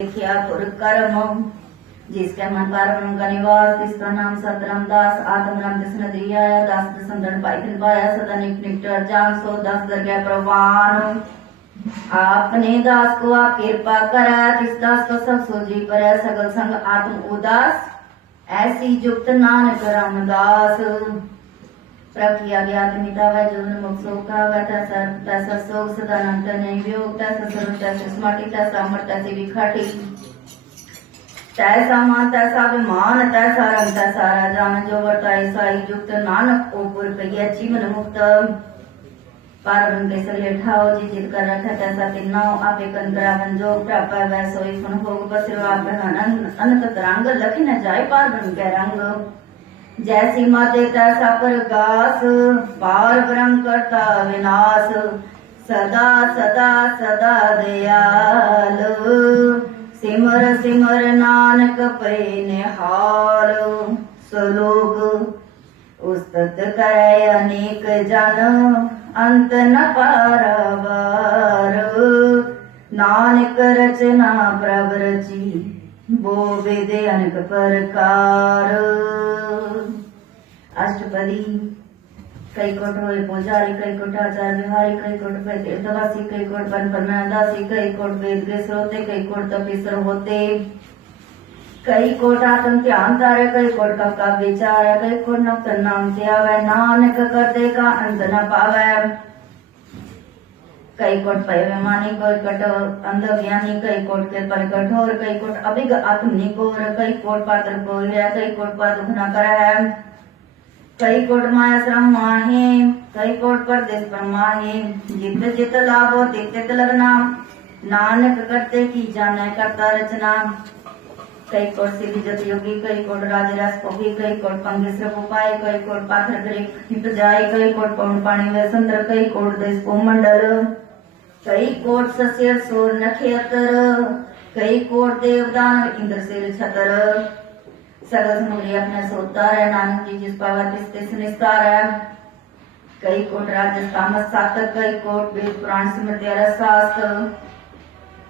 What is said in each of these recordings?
किया कर्म जिसके मन पार का निवास जिसका नाम सतराम दास आत्म राम दस नदिया दास दसन पाइथन पाया सदा निकटर जान सो दस दरगाह प्रवान आपने दास को आप कृपा करा तिस दास को सब सोजी पर सगल संग आत्म उदास ऐसी जुक्त नानक रामदास प्रकिया ज्ञात मिता वै जीवन मुक्सो का वै तैसा सोग सदानंत नहीं वियोग तैसा सर्व तैसा स्मार्टी तैसा अमर तैसी विखाटी तैसा मान तैसा विमान तैसा रंग तैसा राजान जो वर्ताई साई जुक्त नानक ओपुर कहिया जीवन मुक्त पारन के सगले ठाओ जी जित कर रखा तैसा तिन्नाओ आपे कंकरावन जो प्राप्त वै सोई फन भोग बसरो आप अनंत तरंग लखी न जाय पारन के रंग जैसी माते तैसा प्रकाश पार ब्रह्म करता विनाश सदा सदा सदा दयाल सिमर सिमर नानक पे निहाल सलोक उस्तत करे अनेक जन अंत न पारावार नानक रचना प्रभ रची वो वेदे अनेक प्रकार अष्टपदी कई कोट होए पुजारी कई कोट आचार विहारी कई कोट पे तीर्थवासी कई कोट वन परमादासी कई कोट वेद के श्रोते कई कोट तपीसर होते कई कोट आत्म ध्यान तारे कई कोट का विचार कई कोट नक्त नाम त्यावे नानक करते का अंत न पावे कई कोट पैमानी कई कोट अंध ज्ञानी कई कोट के पर कठोर कई कोट अभिग आत्मनिकोर कई कोट पात्र को कई कोट पर दुख न करे कई कोट माया श्रम माहे कई कोट परदेश पर माहे जित जित लाभो तित तित लगना नानक करते की जाने करता रचना कई कोट सिद्धि जत योगी कई कोट राजरस पोही कई कोट पंगेश्वर उपाय कई कोट पाथर ग्रीक हित जाय कई कोट पवन पानी वे संद्र कई कोट देश मंडल कई कोट सस्यर सोर नखेतर कई कोट देवदान इंद्र सिर छतर सगल समुद्री अपने सोता है नानक जी जिस पावा तिस निस्तार है कई कोट राजस्थान सातक कई कोट वेद पुराण स्मृति शास्त्र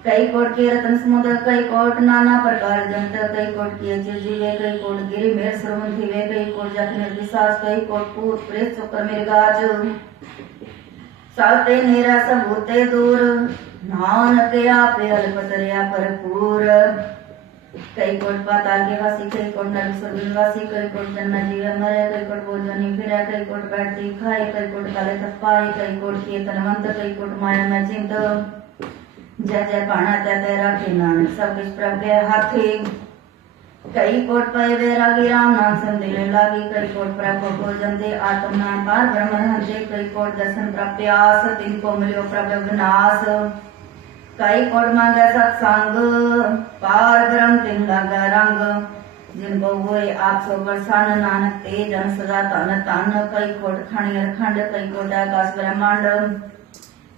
कई कोट के रत्न समुद्र कई कोट नाना प्रकार जंत कई कोट किए जीवे कई कोट गिरी मेर श्रवण थीवे कई कोट जत निर्विश्वास कई कोट पूत प्रेत चुकर मिर्गाज साते नेरा सबूते दूर नानक आपे अल्पतरिया भरपूर कई कोट पाताल के वासी कई कोट नरक स्वर्ग वासी कई कोट जन्म जीवे मरे कई कोट भोजनी फिरे कई कोट बैठती खाए कई कोट काले थप्पाए कई कोट किए तनवंत कई कोट माया में चिंत जय जय पाना तय तय राखे नानक सब कुछ प्रभ के हाथे कई कोट पे वैरागी राम नाम सम दिले लागी कई कोट प्रभ को जंदे आत्म नाम पार ब्रह्म हंते कई कोट दर्शन प्रप्यास तिनको मिलो प्रभ विनाश कई कोट मांगे सत्संग पार ब्रह्म तिन लगा रंग जिनको हुए आप सो बरसान नानक तेज जन सदा तन तन कई कोट खणियर खंड कई कोट आकाश ब्रह्मांड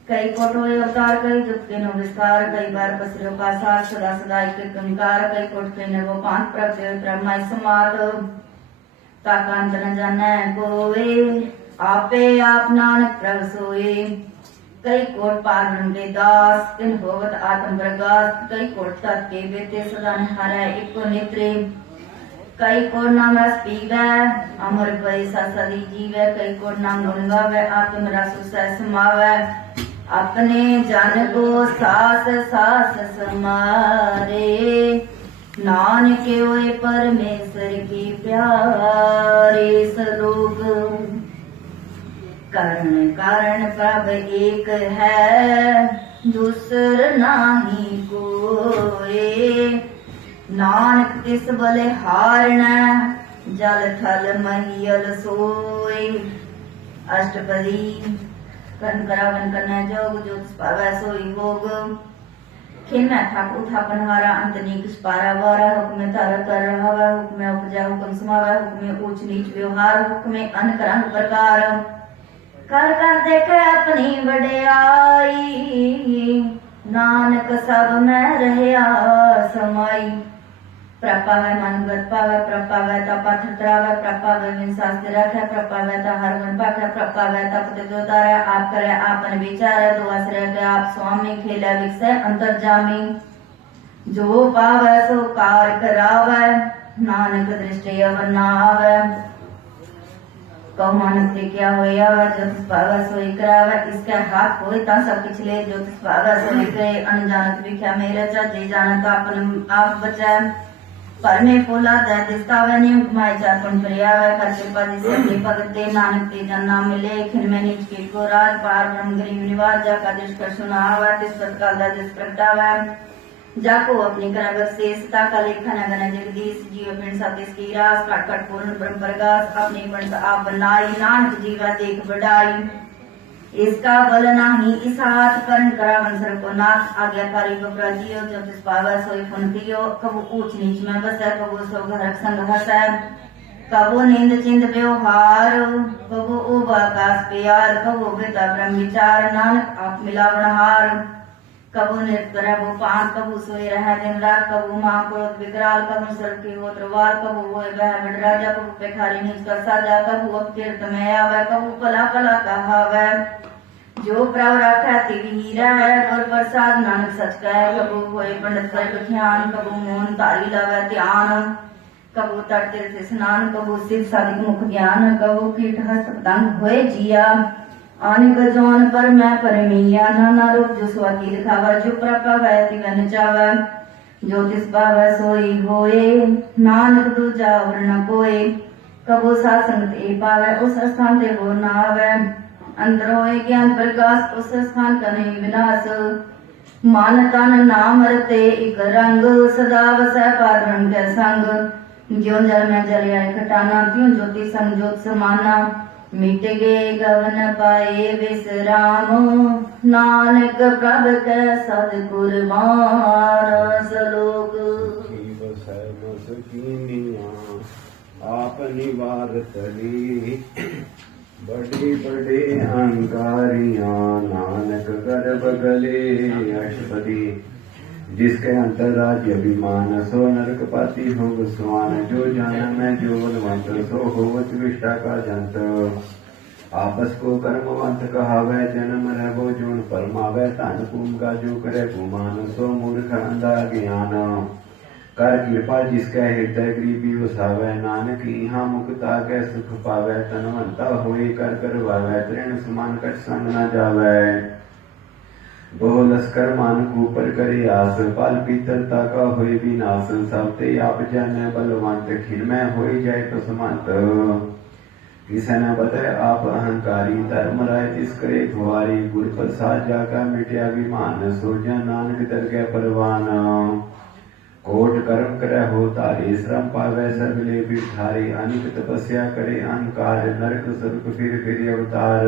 कई कोट हुए अवतार कई जुक्ति नो विस्तार कई बार पसरो का सार सदा सदा एक कंकार कई कोट के वो पांच प्रत्यय ब्रह्मा समाद ताकांत न जाने कोवे आपे आप नानक प्रभ सोए कई कोट पारण के दास तिन भगवत आत्म प्रकाश कई कोट तत् के बेते सदा हरे एक नेत्रे कई कोट नाम रस पीवे अमर भय सदी जीवे कई कोट नाम गुण गावे आत्म रस समावे अपने जन को सास सास समारे नानक होए परमेश्वर की प्यारे सलोक करण कारण प्रभ एक है दूसर नाही कोए नानक तिस बले हारण जल थल महियल सोए अष्टपदी कन करावन करना जोग जोत पावै सोई भोग खिन में थाप उठापन हारा अंत नीच पारा वारा हुक्म तारा कर हवा हुक्म उपजा हुक्म समावा हुक्म ऊंच नीच व्यवहार हुक्म अनक रंग प्रकार कर कर देखे अपनी वड्याई नानक सब में रहया समाई प्रपावे मनगत पावे प्रपावे तपथ त्रावे प्रपावे विन शास्त्र रखे प्रपावे ता हर मन पाखे प्रपावे तपते दो तारे आप करे आपन विचारे दो आश्रय के आप स्वामी खेला विकसे अंतर्जामी जो पावै सो कार करावै, नानक दृष्टि अवर ना आवै। कहु मानस ते क्या होया, जो तिस पावै सोई करावै। इसके हाथ होए ता सब किछ ले, जो तिस पावै सोई करे। अनजानत विख्या मेरे जे जानत आपन आप बचै। पर में फूला दे दिस्तावै, नियम कमाई चारपन परियावै। कर कृपा जिसे अपनी भगत दे, नानक ते जन नाम मिले। खिन में नीच कीट को राज, पार ब्रह्म गरीब निवाज। जाका दुष्कर सुनावै, तिस तत्काल दा जिस प्रगटावै। जाको अपनी कर बख्शेस, ताका लेखा न गन जगदीश। जीव पिंड सा तिसकी रास, काट काट पूर्ण ब्रह्म प्रगास। अपनी पिंड आप बनाई, नानक जीवा देख बढ़ाई। इसका बल नाही इस हाथ, करण करावन सर को नाथ। आज्ञाकारी बपराजियो, जो तिस पावै सोई पुन कियो। कबू ऊंच नीच में बसै, कबू सो घर संग हसै। कबू नींद चिंद व्यवहार, कबू उब आकाश प्यार। कबू बेता ब्रह्म विचार, नानक आप मिलावनहार। कबू नृत्य करे वो पान, कबू सोए रह दिन रात। कबू माँ क्रोध विकराल, कबू सर की हो द्रवाल। कबू होए वह बिड राजा, कबू पेखारी नीच का साजा। कबू अपकीर्त में आवे, कबू पला पला कहावै। जो प्रभ रखै तिहि हीरा है, और प्रसाद नानक सच कह। कबू होए पंडित कर बख्यान, कबू मोहन तारी लावे ध्यान। कबू तट तीर्थ स्नान, कबू शिव साधिक मुख ज्ञान। कबू कीट हस्त पतंग होए जिया, आनिक जौन पर मैं परमिया। नाना रूप जो स्वाति दिखावा, जो प्रपावै तिगन चावै। जो तिस पावै सोई होए, नानक दूजा और न कोय। कबू सासंग ते पावै, उस स्थान ते वो न आवै। अंदर होए ज्ञान प्रकाश, उस स्थान का नहीं विनाश। मान तन नाम रते एक रंग, सदा वसै पार ब्रह्म के संग। ज्यों जल में जल आए खटाना, त्यों ज्योति संग ज्योत समाना। मिट गए गवन पाए विश्राम, नानक प्रभ के सद कुर्बान। सलोक आप निवार तली, बड़े बड़े अहंकारियां। नानक गर्भ गले अष्टपदी, जिसके अंतर राज्य अभिमान। सो नरक पाती हो स्वान, जो जान में जो बलवंत। सो होवत विष्टा का जंत, आपस को कर्मवंत कहावै। जन्म रहो जोन परमावै, धन पूम का जो करे गुमान। सो मूर्ख अंधा ज्ञान, कर कृपा जिसके हृदय गरीबी वसावै। नानक इहाँ मुक्ता के सुख पावै, तनवंता होए कर करवावै। तृण समान कट संग न जावै, बहु लस्कर मान ऊपर करे आस। पाल पीतलता का होए विनाश, सब ते आप जन बलवंत। खिन में होए जाए तो समंत, किसे न बताए आप अहंकारी। धर्म राय तिस करे खुआरी, गुर प्रसाद जाका मिट्या विमान। सो जन नानक दरगह परवान, कोट कर्म करे हो तारे। श्रम पावे सगले बिठारे, अनिक तपस्या करे अहंकार। नरक स्वर्ग फिर अवतार,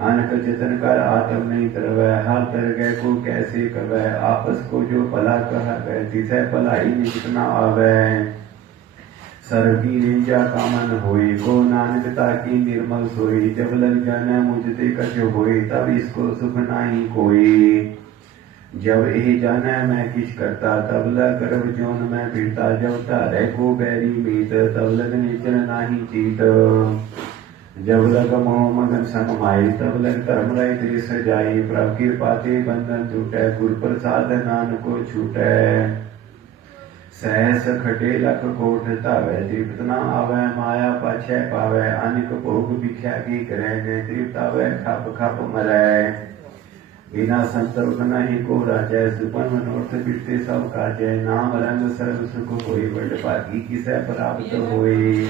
अनक जतन कर आत्म नहीं तरवै। हर तरगह को कैसे कवै, आपस को जो भला कहवै। तिसै भलाई निकट न आवै, सर्वी निंजा कामन होई। को नानक ताकी निर्मल सोई, जब लग जाने मुझ ते कछ होई। तब इसको सुख नाही कोई, जब यही जाने मैं किछ करता। तब लग गर्भ जोन में फिरता, जब तारे को बैरी मीत। तब लग निचन नाही चीत, जब लग मोह मगन सम माई। तब लग धर्म रहित रिस जाई, प्रभ कृपा ते बंधन टूटै। गुर प्रसाद नानक को छूटै, सहस खटे लख कोट धावै। तृप्त न आवै माया पाछै पावै, अनिक भोग भिख्या की करै। ने तृप्त आवै खप खप मरै, बिना संतोष नहीं को राजै। सुपन मनोरथ बिरते सब काजै, नाम रंग सर्व सुख होई। बड़ भागी किसै प्राप्त होई,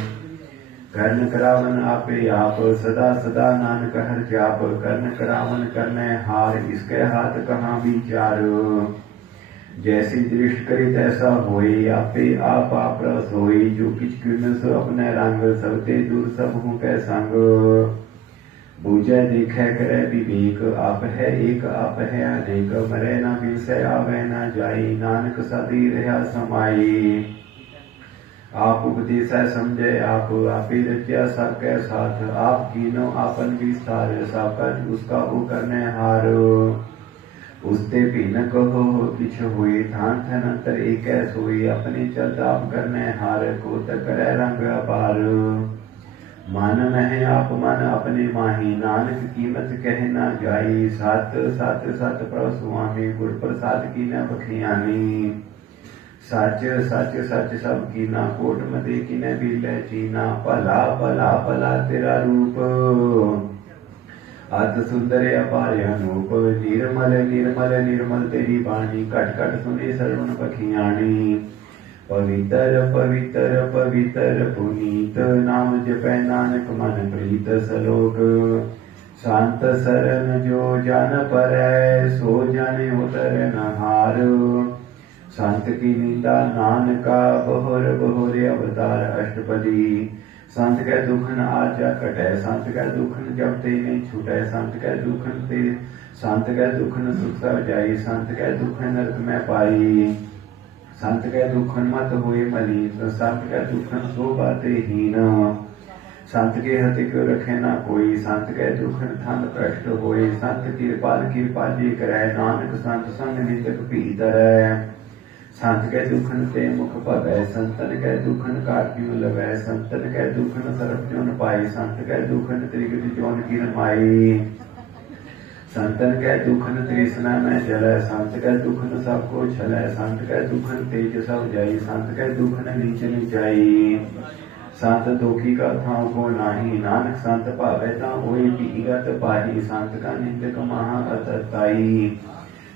कर्ण करावन आपे आप। सदा सदा नानक हर जाप, कर्ण करावन करने हार। इसके हाथ कहाँ विचार, जैसी दृष्टि करी तैसा होई। आपे आप रस होई, जो किछ किन सो अपने रंग। सबते दूर सब हूँ कै संग, बूझे देखे करे विवेक। आप है एक आप है अनेक, मरे न बिसै आवे न जाई। नानक सदी रहा समाई, आप उपदेश समझे आप। आपे रचा सबके साथ, आप कीनो आपन विस्तार। सबका उसका वो करने हार, उसते भिन्न कहो किछ होई। थान थन अंतर एक सोई, अपने चलता आप करने हार। को करे रंग अपार, मन मह आप मन अपने माही, नानक कीमत कह न जाई। सत सत सत प्रभ सुआमी, गुर प्रसाद की न बखियानी। सच सच सच सब कीना, कोट मदे की न बिलै चीना। भला भला भला तेरा रूप, अत सुंदर अपार अनूप। निर्मल निर्मल निर्मल तेरी बाणी, घट घट सुने सरवण बखियानी। पवित्र पवित्र पवित्र पुनीत, नाम जपै नानक मन प्रीत। सलोक शांत सरन जो जन परै, सो जाने उतर न हार। संत की निंदा नानका, बहुर बहुर अवतार अष्टपदी। संत कै दुखन आजा कटै, संत कै दुखन जब ते नहीं छूटै। संत कै दुखन ते संत कै दुखन सुख सब जाई। संत कै दुखन नरक में पाई। संत कै दुखन मत होए मलीन, संत कै दुखन सो बाते हीन। संत के हति क्यों रखे ना कोई, संत कै दुखन थन भ्रष्ट होए। संत कृपाल कृपा जे करै, नानक संत संग निंदक भी तरै। संत कै दुखन ते मुख भगै, संतन कै दुखन काट क्यों लवै। संतन कै दुखन सरप क्यों न पाई, संत कै दुखन त्रिगति जोन की रमाई। संतन कै दुखन तृष्णा में जलै, संत कै दुखन सबको छलै। संत कै दुखन तेज सब जाई, संत कै दुखन नीच नीचाई। संत दुखी का थाव को नाही, नानक संत भावै ता होए भीगत पाही। संत का निंदक महा अतताई,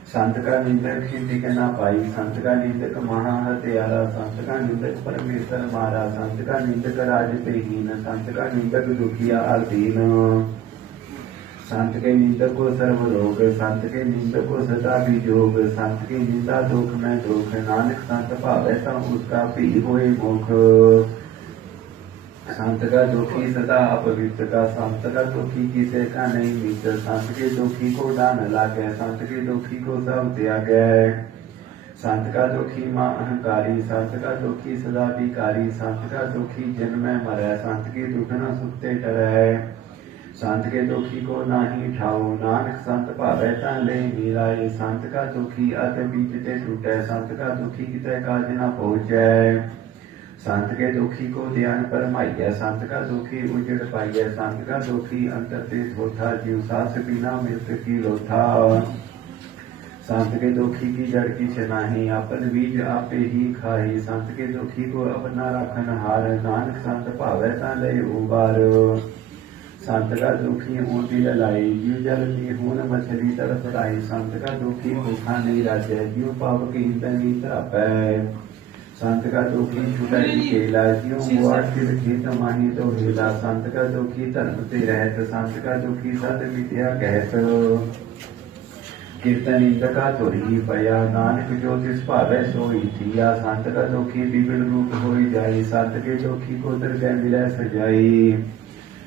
संत का निंदक हिंदिक न पाई। संत का निंदक महा हत्यारा, संत का निंदक परमेश्वर मारा। संत का निंदक राजते हीन, संत का निंदक दुखिया अधीन। संत के निंदक को सर्व रोग, संत के निंदक को सदा विजोग। संत की निंदा दुख में दुख, नानक संत भावै ता उसका भी होए मुख। संत का दुखी सदा अपवित्र का, संत का दुखी किसे का नहीं मित्र। संत के दुखी को डान लागे, संत के दुखी को सब त्यागै। संत का दुखी मां अहंकारी, संत का दुखी सदा विकारी। संत का दुखी जन्म में मरै, संत की दुख न सुखते डरै। संत के दुखी को नाही ठाओ, नानक संत भावै ता ले मिलाए। संत का दुखी अत बीच ते टूटै, संत का दुखी कितै काज न पहुँचै। संत के दुखी को ध्यान परमाइय, संत का दुखी उजड़ पाइय। संत का दुखी अंतर ते थोथा, जीव सास बिना मृत्यु की लोथा। संत के दुखी की जड़ किछ नाही, अपन बीज आपे ही खाही। संत के दुखी को अपना राखन हार, नानक संत भावै ता ले उबार। संत का दुखी ऊँटी ललाई, जीव जल में हून मछली तरस लाई। संत का दुखी भूखा नहीं राजै, जीव पाप के ईंधन नहीं तरापै। संत का दुखी छुटै केला, जीव हुआ शिव खेत माही तो हेला। संत का दुखी धर्म ते रहत, संत का दुखी सत विद्या कहत। कीर्तन इंदका तुरही पया, नानक जो तिस भावै सोई थिया। संत का दुखी बिगड़ रूप होई जाई, संत के दुखी को दरगह मिलै सजाई।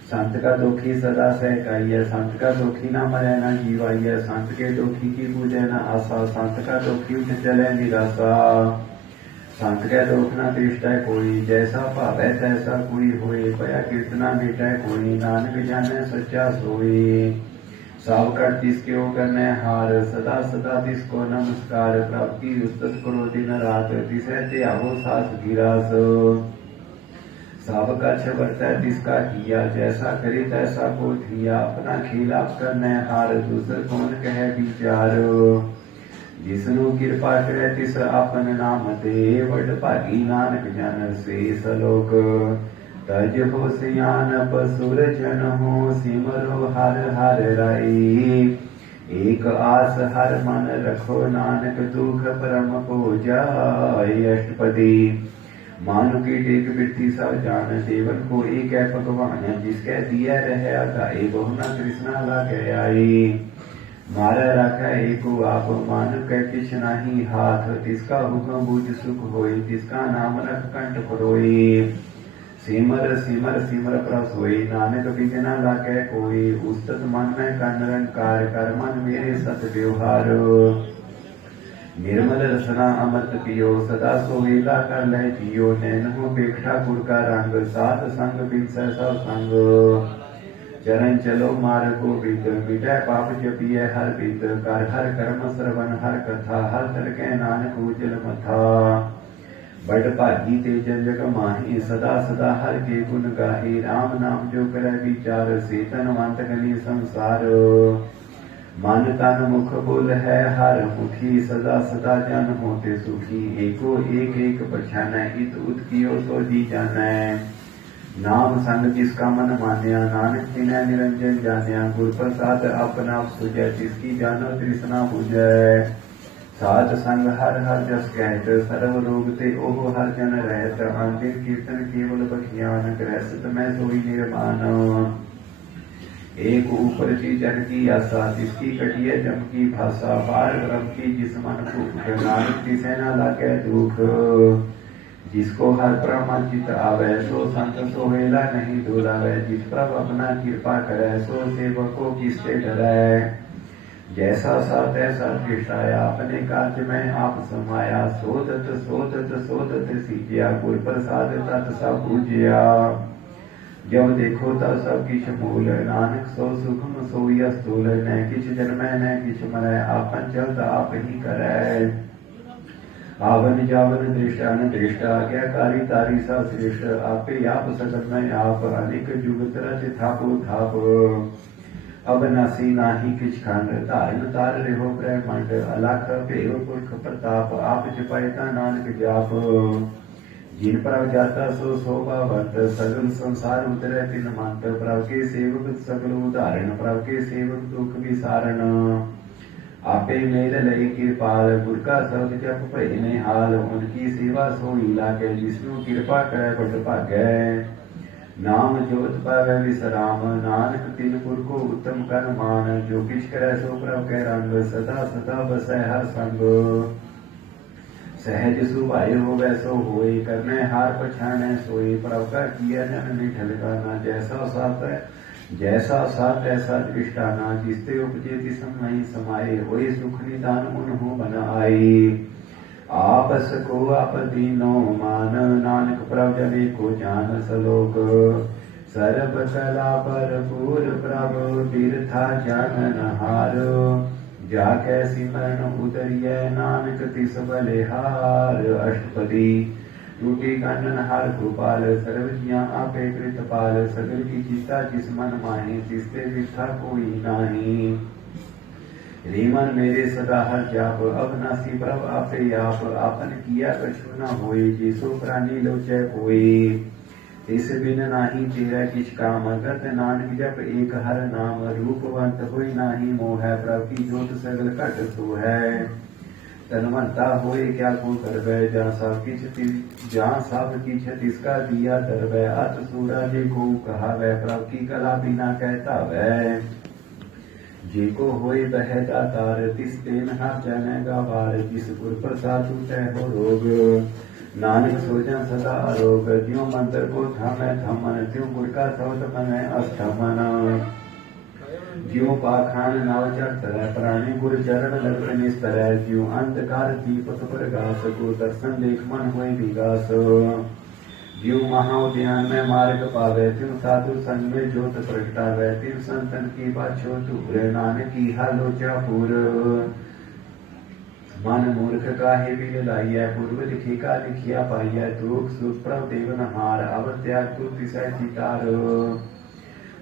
संत का दुखी सदा सहकाइय, संत का दुखी न मरै न जीवाइय। संत के दुखी की पूजै न आशा, संत का दुखी उठ चलै निराशा। संत के दुख न तिष्ठै कोई, जैसा भावै तैसा कोई होए। पया कीर्तना मिटै कोई, नानक जानै सच्चा सोई। सब कर तिसके करनै हार, सदा सदा तिसको नमस्कार। प्रभु की उस्तत करो दिन रात, तिसै त्यागो सास गिरास। सब कछ वर्तै तिसका किया, जैसा करे तैसा को थिया। अपना खेल आप करनै हार, दूसर कौन कह विचार। जिसनु कृपा करे तिस आपन नाम ते, वड भागी नानक जन से सलोक। तज हो सियानप सुर जन हो, सिमरो हर हर राई। एक आस हर मन रखो, नानक दुख परम को जाय। अष्टपदी मानु की टेक बिरती सब जान, देवन को एक है भगवान। जिसकै दिया रह आगाए, बहु न कृष्णा लागे आई। मारा राखै एको आप, मानु कै किछ नाही हाथ। तिसका हुक्म बुझ सुख होई, तिसका नाम रख कंठ परोई। सिमर सिमर सिमर प्रभ सोई, नानक बिघ न लागै कोई। उस्तत मन में कर निरंकार, कर मन मेरे सत व्यवहार। निर्मल रसना अमृत पियो, सदा सोहेला कर लह जियो। नैन हो पेखा गुर का रंग, साध संग बिनसै सब संग। चरण चलो मार्ग गोविंद, मिटै पाप जपिय हर बिद। कर हर कर्म श्रवण हर कथा, हर तड़कै नानक उजल मथा। बड़ भागी ते जन जग माही सदा सदा हर के गुण गाहे राम नाम जो करे विचार से तनवंत गली संसार मन तन मुख बोल है हर मुखी सदा सदा जन होते सुखी एको एक एक पछानै इत उत कियो सो जी जानै नाम संग जिसका मन मान्या नानक तिनै निरंजन जान्या गुर प्रसाद अपना सुजै जिसकी जानो तृष्णा बुझै साध संग हर हर जस कहत सर्व रोग ते ओह हर जन रहत आंदिर कीर्तन केवल बखियान ग्रहस्त मैं सोई निर्माण एक ऊपर की जन की आशा जिसकी कटिय जम की भाषा पार ब्रह्म की जिस मन भूख नानक तिसै न लागे दुख जिसको हर प्रमाचित आवे सो संत सोहेला नहीं डोलावे जिस प्रभ अपना कृपा करे सो सेवको किससे डरै जैसा सा तैसा दृष्टाया अपने कार्य में आप समाया सोदत सोदत सोदत सीजिया गुर प्रसाद तत् सब पूजिया जब देखो तब सब किछ मूल नानक सो सुखम सोई अस्तूल न किछ जन्मै न किछ मरै आपन चलत आप ही करै आवन जावन दृष्टा न दृष्टा आज्ञाकारी तारी सा श्रेष्ठ आपे आप सकल में आप अनेक जुग तरत थापो थाप अब नासी नाही किछ खंड धारण तार रहो ब्रह्मंड अलख भेव पुरख प्रताप आप जपयता नानक जाप जिन पर जाता सो शोभावंत सगल संसार उतरे तिन मंत प्रभ के सेवक सगल उदाहरण प्रभ के सेवक दुख विसारण आपे मेल लय कृपाल गुर का शब्द जप भय निहाल उनकी सेवा सोई लागे जिसनु कृपा करे बड़ भागै नाम जोत पावे विश्राम नानक तिन पुर को उत्तम कर मान जो किछ करे सो प्रभ के रंग सदा सदा बसै हर संग सहज सुभाय होवे सो होय करने हार पछाणे सोई प्रभ का किया जन निठल गाना जैसा साथ ऐसा दृष्टाना जिसते उपजे तिस नहीं समाये होय सुख निदान मुनहु बनाई आपस को आप दीनो मान नानक प्रभ जने को जान सलोक सर्व कला पर पूर प्रभ तीर्था जानन हार जाके सिमरन उतरिय नानक तिस बलिहार अष्टपदी टूटी गणन हर गोपाल सर्वज्ञा आपे कृतपाल सगल की चिता जिस मन माही तिसते विथा कोई नाही रीमन मेरे सदा हर जाप अवनासी प्रभ आपे आप आपन किया कछु न होय जिसो प्राणी लोचै कोई तिस बिन नाही तेरा किछ काम गत नानक जप एक हर नाम रूपवंत होय नाही मोह प्रभ की जोत सगल घट सो है तनवंता होय क्या को करबै जहाँ सब किछ तिसका दिया दरबै अत सूरा जे को कहावै प्रभ की कला बिना कहता वै जेको होय बहता तार तिस तेन हर जन गवार जिस गुर प्रसाद तै हो रोग नानक सोजा सदा आरोग ज्यों मंत्र को थामै थमन त्यों गुर का सौत मन अस्थमन ज्यों पाखान नाव चढ़ प्राणी गुर चरण लग निस्तर ज्यों अंधकार दीपक प्रगास गुर दर्शन देख मन होय विगास ज्यों महाउद्यान में मार्ग पावे त्यों साधु संग में ज्योत प्रगटावे त्यों संतन की बाछो दूर नानक की हालोचा पूर मन मूर्ख काहे बिल लाइय पूर्व लिखी का लिखिया पाइय दुख सुख प्रभ देवन हार अब त्याग तु तिसै चितार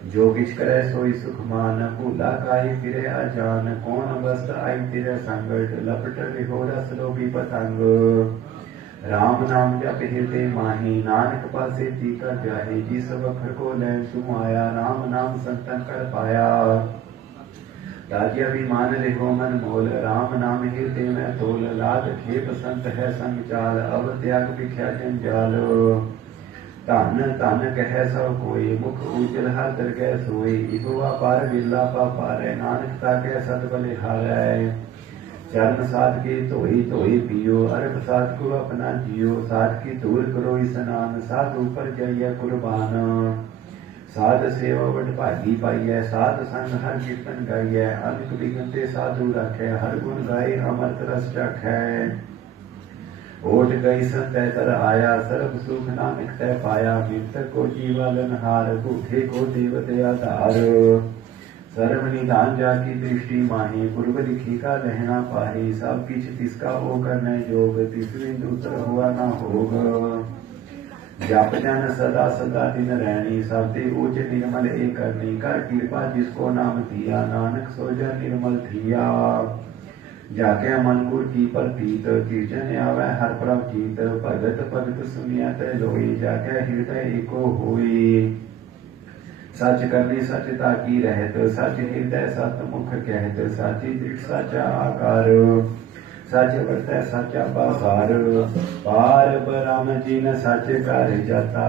जो किछ करे सोई सुख मान भूला काहे फिरे अजान कौन अवस्थ आई तेरे संगत लपट रिहो रस लोभी पतंग राम नाम जप हृदय माही नानक पासे टीका जाहे जिस वखर को ले तुम आया राम नाम संतन कर पाया राज्य अभिमान रिहो मन मोल राम नाम हृदय में तोल लाद खेप संत है संग चाल अब त्याग भिख्या जंजाल धन धन कह सब कोई मुख उजल हर दरगह सोई इगुआ पार बिरला पारे नानक ताके सद बलिहारै चरण साध के धोई धोई पियो अरब साध को अपना जियो साध की दूर करो स्नान साध ऊपर जाइए कुर्बान साध सेवा बड़ भागी पाइय साध संग हर कीर्तन गाइय अनेक विघ्नते साधु रखै हर गुण गाय अमृत रस चखै ओट गई संतै तर आया सर्व सुख नानक तै पाया मृतक को जीवालन हार भूखे को देव दया धार सर्वनिधान जाकी दृष्टि माही पूर्व लिखी का रहना पाही सब किछ तिसका हो करने जोग तिस बिंदु उतर हुआ न होग जप जन सदा सदा दिन रहनी सबते ऊंच निर्मल एक करनी कर कृपा जिसको नाम दिया नानक सो जन निर्मल थिया जाके मनपुर की प्रतीत कीर्तन आवे हर प्रभ जीत भगत भगत सुनिया ते लोई जाके हृदय एको होई सच करनी सचता की रहत सच हृदय सत मुख कहत साची दृढ़ साचा आकार सच वर्तै सचा पासार पार ब्रह्म जिन सच कर जाता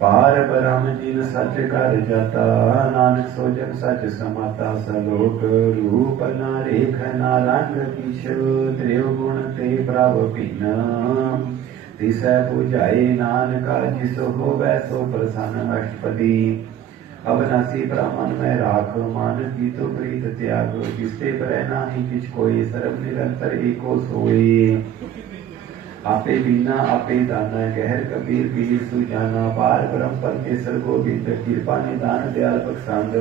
पार ब्रह्म जिन सच कर जाता नानक सोजन सच समाता सलोक रूप न रेख न रंग किछ त्रिगुण ते प्रभ पिन तिसै बुझाए नानका जिस होवै सो प्रसन्न अष्टपदी अविनाशी ब्राह्मण में राख मान की तो प्रीत त्याग जिससे पर नाही किछ कोई सर्व निरंतर एको सोए आपे बीना आपे दाना गहर कबीर बीर सुजाना पार ब्रह्म पर केसर गोविंद कृपा निदान दयाल बख्शांद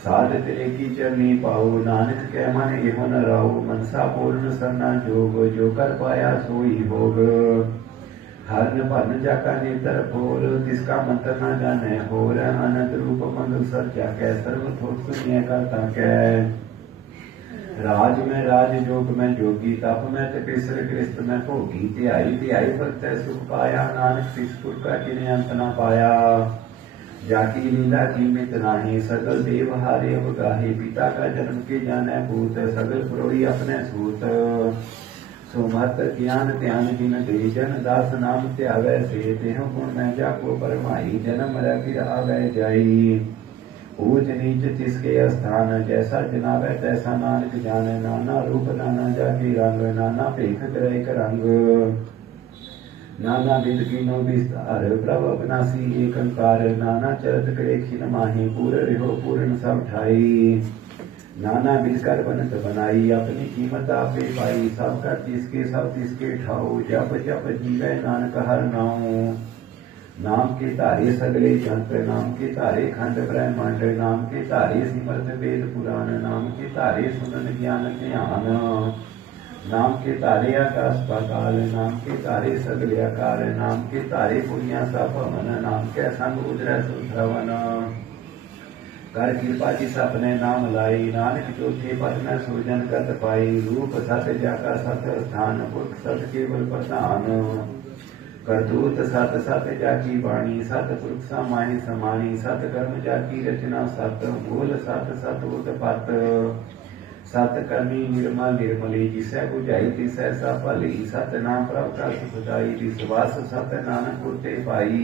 साध तेरे की चरनी पाओ नानक के मन एहो न रहो मनसा पूर्ण सरना जोग जो कर पाया सोई भोग हरन भरन जाका नेतर भोर तिसका मंत्र न जाने होर अनंत रूप मंगल सर जाके सर्व थोक सुनिए करता कै राज में राज जोग में जोगी तप में तपेश्वर कृष्ण में भोगी ध्याई ध्याई भक्त सुख पाया नानक सिसपुर का जिन्हें अंत न पाया जाकी लीला की मित नाही सगल देव हारे अवगाहे पिता का जन्म के जाने भूत सगल प्रोई अपने सूत सुमत ज्ञान ध्यान जिन दे जन दास नाम त्यावै से देह गुण में जाको परमाई जन्म मर फिर आवे जाई ऊंच नीच तिसके स्थान जैसा जनावे तैसा नानक जाने नाना रूप नाना जाकी रंग नाना भेख एक रंग नाना विध कीनो विस्तार प्रभ अविनाशी एक अंकार नाना चरत करे खिन माही पूर्ण रिहो पूर्ण सब ठाई नाना विध कर बनत बनाई अपनी कीमत आपे पाई सब कर तिसके सब तिसके ठाओ जप जप जीवे नानक हर नाम नाम के तारे सगले जंत्र नाम के तारे खंड ब्रह्मांड नाम के तारे सिमरत वेद पुराण नाम के तारे सुनन ज्ञान ध्यान नाम के तारे आकाश पाताल नाम के तारे सगले आकार नाम के तारे पुण्या सा पवन नाम के संग उजर सुश्रवण कर कृपा जिस अपने नाम लाई नानक चौथे पद में सूजन कत पाई रूप सत जाका सत स्थान पुरख सत केवल प्रधान करतूत सत सत जाकी वाणी सत पुरख समाही समानी सत कर्म जाकी रचना सत मूल सत सत उत्पत सत करनी निर्मल निर्मली जिसै बुझाई तिसै सा भली सत नाम प्रभ का सुखदाई विश्वास सत नानक उते पाई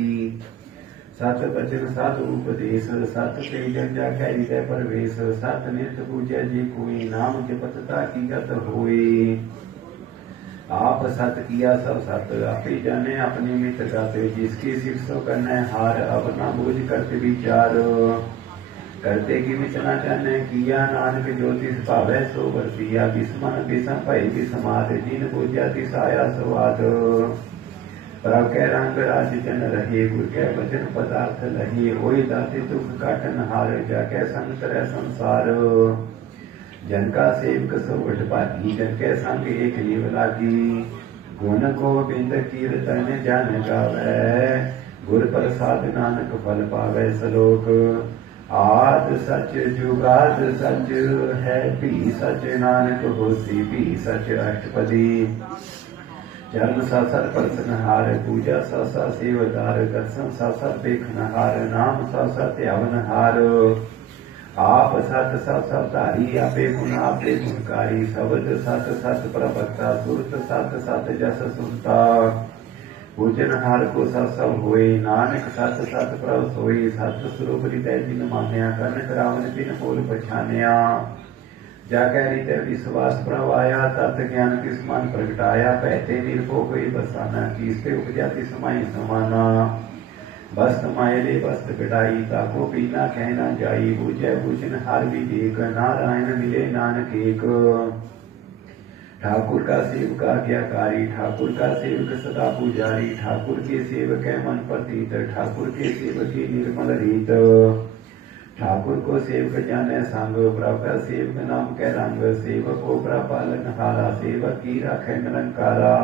सत बचन सत उपदेश सत तेजन जाकै हृदय प्रवेश सत नित पूजै जे कोई नाम जपतता की गत होए आप सत किया सब सत आपे जाने अपने मित गत जिसकी सिफ सो करने हार अब न बूझ करते विचार करते कि विचना जाने किया नानक ज्योतिष भावै सो वर्तिया विस्मन विषम भय विस्माद जिन पूजा तिस आया स्वाद प्रभ कै रंग राज जन रहे गुर कै वचन पदार्थ लहे होई दाते दुख काटन हार जाकै संग तरह संसार जन का सेवक सोवट भागी जन कै संग एक लीव लागी गुण गोबिंद कीर्तन जन गावै गुर प्रसाद नानक फल पावै सलोक आद सच जुगाद सच है भी सच नानक होसी भी सच अष्टपदी जन्म सासर परसनहार पूजा सासा सेवदार दर्शन सासा देखनहार नाम सासा त्यावनहार आप सत सासा धारी आपे गुण आपे गुणकारी शब्द सत सत प्रवक्ता सुरत सत सत जस सुनता पूजनहार को सत सब होए नानक सत सत प्रभ सोए सत स्वरूप हृदय जिन मान्या कनक रावण तिन बोल पछानिया जाकै हृदय विश्वास प्रभ आया तत् ज्ञान किस मन प्रगटाया पहते निर्भो कोई बसाना किसते उपजा तिस माई समाना बस्त मायले बस्त कटाई ताको पीना कहना जाई बुझे बुझन हर विवेक नारायण मिले नानक एक ठाकुर का सेवक आज्ञाकारी ठाकुर का सेवक सदा पुजारी ठाकुर के सेवक है मन प्रतीत ठाकुर के सेवक की निर्मल रीत ठाकुर को सेवक जाने संग, प्रभु का सेवक नाम के रंग, सेवक को प्रभु पालन हारा, सेवक की राखे निरंकारा।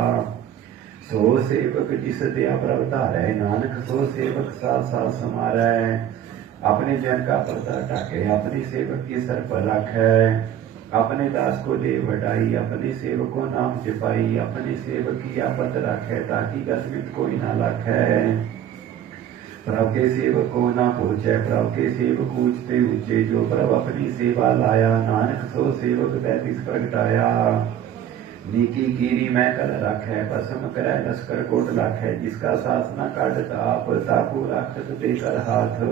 सो सेवक जिस दया प्रभु धारै, नानक सो सेवक साथ साथ समारै। अपने जन का पर्दा ढाके, अपनी सेवक की सर पर रखै। अपने दास को दे बढ़ाई, अपने सेवक को नाम जपाई, अपने सेवक की आपत रखै, ताकि गसमित कोई ना लखै। प्रभु के सेवक को ना पूछे, प्रभु के सेवक ऊंचते ऊंचे, जो प्रभु अपनी सेवा लाया, नानक सो सेवक तैतीस प्रगटाया। नीकी कीरी मैं कल रखै, भस्म करै लश्कर कोट लाखै, जिसका सास न काटत आप, ताकू राखत देकर हाथ।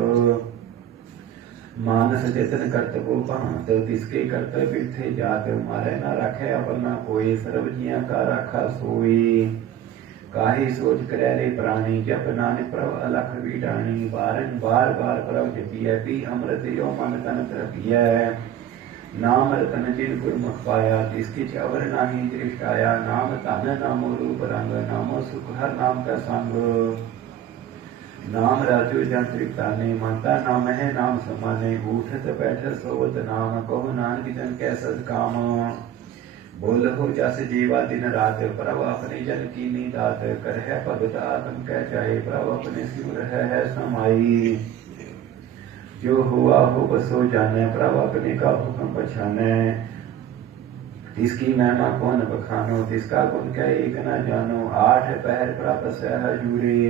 मानस जतन करत को भांत, तिसके करत बिरथे जात, मारे न रखै अपना कोई, सर्व जियां का राखा सोई। काहे सोच करे रे प्राणी, जप नानक प्रभ अलख बीडाणी। बार बार प्रभ जपिय, पी अमृत यो मन तन तृपिय। नाम रतन जिन गुरमुख पाया, तिसके अवर नाही दृष्ट आया। नाम धन नामो रूप रंग, नामो सुख हर नाम का संग। नाम राजो जन तृप्ताने, मानता नाम है नाम समाने। उठत बैठत सोवत नाम, कहो नानक जन कै सद काम। बोल हो जस जीवा दिन रात, प्रभु अपने जन की नीदात। कर है भगत आत्म कह जाए, प्रभु अपने सिर है समाई। जो हुआ हो बसो जाने, प्रभु अपने का हुक्म पछाने। तिसकी महिमा कौन बखानो, तिसका गुण कह एक न जानो। आठ पहर प्रभ सह हजूरे,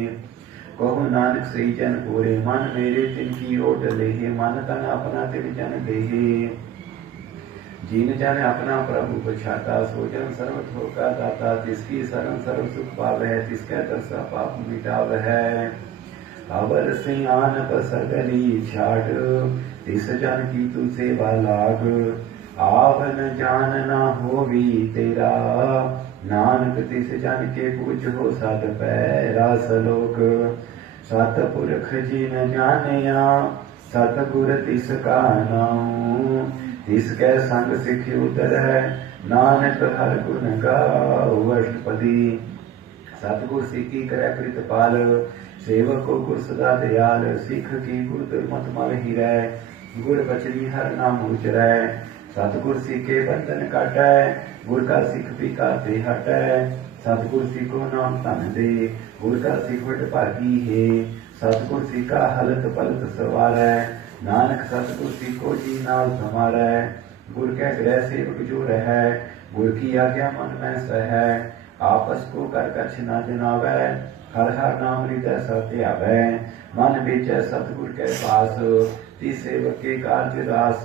कहो नानक सही जन पूरे। मन मेरे तिनकी ओट लेहे, मन तन अपना तिन जन देहे। जीन जन अपना प्रभु पछाता, सो जन सर्व थोका दाता। तिसकी शरण सर्व सुख पावै, तिसका दरसा पाप मिटावै। अवर सियान बसगली छाट, तिस जन की तू सेवा लाग। आवन जान ना होवी तेरा, नानक तिस जन के पूज हो सत पैरा सलोक। सतपुरख जिन जानिया, सतगुर तिसका नाऊं। तिसकै संग सिख उतरै, नानक हर गुण गाओ अष्टपदी। सतगुर सिखी करै कृतपाल, सेवक को गुर सदा दयाल। सिख की गुर मत मल हिरै, गुर बचनी हर नाम उचरै। सतगुर सीखे बंधन काटै, गुर का सिख पिका ते हटै। सतगुर सिखो नाम धन दे, गुर का सिख वट भागी है। सतगुर सिखा हलत पलत सवारै, नानक सतगुर सिखो जी नाल समारै। गुर कै गृह सेवक जो रहै, गुर की आज्ञा मन में सहै। आपस को कर कछ न जनावै, हर हर नाम हृदय सब ध्यावै। मन बेचै सतगुर के पास, तिस सेवक के कार्य दास।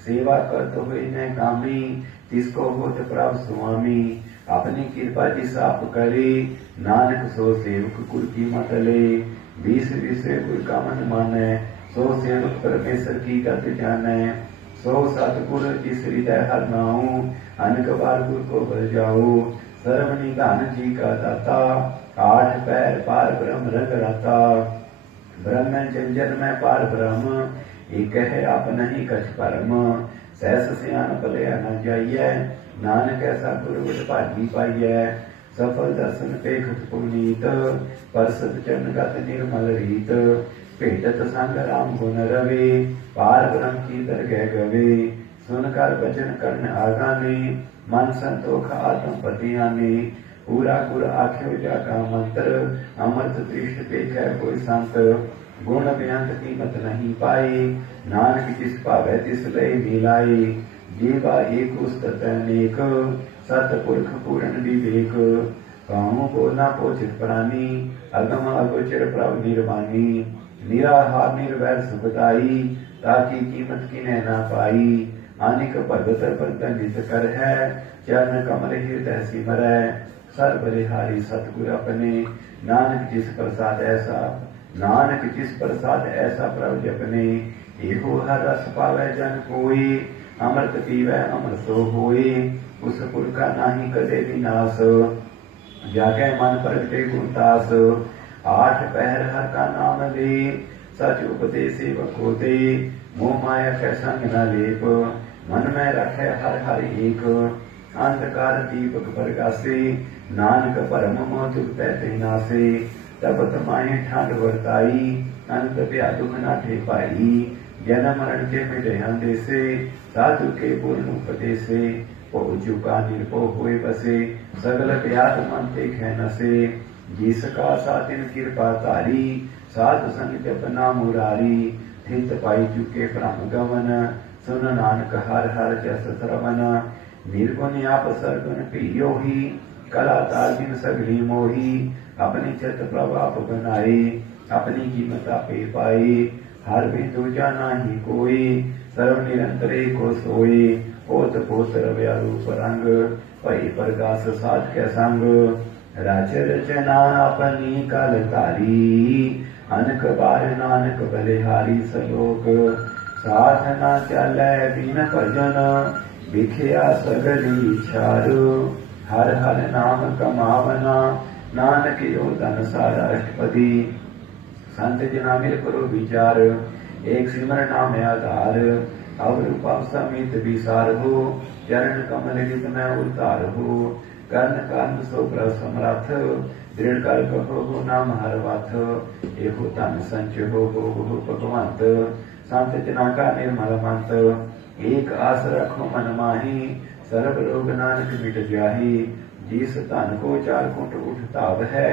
सेवा करत हुए न कामी, तिसको होत प्रभु स्वामी। अपनी कृपा जिस आप करे, नानक सो सेवक गुर की मत ले। बीस विषय गुर का मन मानै, सो सेवक परमेश्वर की गत जानै। सो सतगुर जिस हृदय हर नाऊं, अनक बार गुर को बल जाओ। सर्व निधान जी का दाता, आठ पैर पार ब्रह्म रंग राता। ब्रह्म जंजन में पार ब्रह्म, एक है आप नहीं कछ परम। सहस सियान भलिया न जाइए, नानक ऐसा गुर विट भागी पाइए। सफल दर्शन पेखत पुनीत, परसत चरण गत निर्मल रीत। भेटत संग राम गुण रवि, पार ब्रह्म की दरगह गवे। सुनकर वचन कर्ण आगाने, मन संतोख आत्म पतियाने। पूरा गुर आख्यो जाका मंत्र, अमृत दृष्ट पेखै कोई संत। गुण बेअंत कीमत नहीं पाई, नानक जिस पावै तिस लय मिलाई। जीवा एक उस्तत अनेक, सतपुरख पूर्ण विवेक। कहूँ बोला पोचित प्राणी, अगम अगोचर प्रभु निर्वाणी। निराहार निर्वैर सुखदाई, ताकि कीमत किन्हे ना पाई। अनेक भगत बंधन नित कर है, चरण कमल हृदय सिमरै। सर्व बलिहारी सतगुर अपने, नानक जिस प्रसाद ऐसा। नानक जिस प्रसाद ऐसा प्रभु जपने। एहो हर रस पावै जन कोई, अमृत पीवै अमर सो होई। उस पुरखा नाही कदे विनाश, जागै मन प्रगटे गुरदास। आठ पहर हर का नाम ले, सच उपदेश सेवक होते। मोह माया कै संग न लेप, मन में रखै हर हर एक। अंधकार दीपक प्रगासे, नानक परम मोह दुख ते नासे। तब तमाहे ठांड वर्ताई, अंत ब्या दुख ना ठे पाई। जन्म मरण के मिटे अंदेसे साधु के पूर्ण उपदेसे पो चुका निर्भो हुए बसे सगल त्याग मन ते नसे जिसका सातिन कृपा तारी साधु संग जपना मुरारी थित पाई चुके ब्रह्म गवन सुन नानक हर हर जस श्रवण निर्गुण आप सरगुण पियो ही कला तार्जिन सगली मोही अपनी चित प्रभाव बनाए अपनी कीमत आपे पाए हर भी दूजा नाही कोई सर्व निरंतरे को सोए ओत पोत रव्या रूप रंग भई प्रकाश साध के संग राज रचना अपनी कल तारी अनक बार नानक बलिहारी सलोक साधना चलै बिन भजन विखिया सगली चारु हर हर नाम कमावना नानक यो धन सारा अष्टपदी संत जना मिल करो विचार एक सिमर नाम आधार अवरूप समित विसार हो चरण कमल गीत में उतार हो कर्ण कर्म सो प्र समरथ दृढ़ कर कहो हो नाम हर वाथ एको तन संच हो भगवंत संत जना का निर्मल मंत एक आस रखो मन माही सर्व रोग नानक मिट जाही जिस तन को चार कुंट उठताव है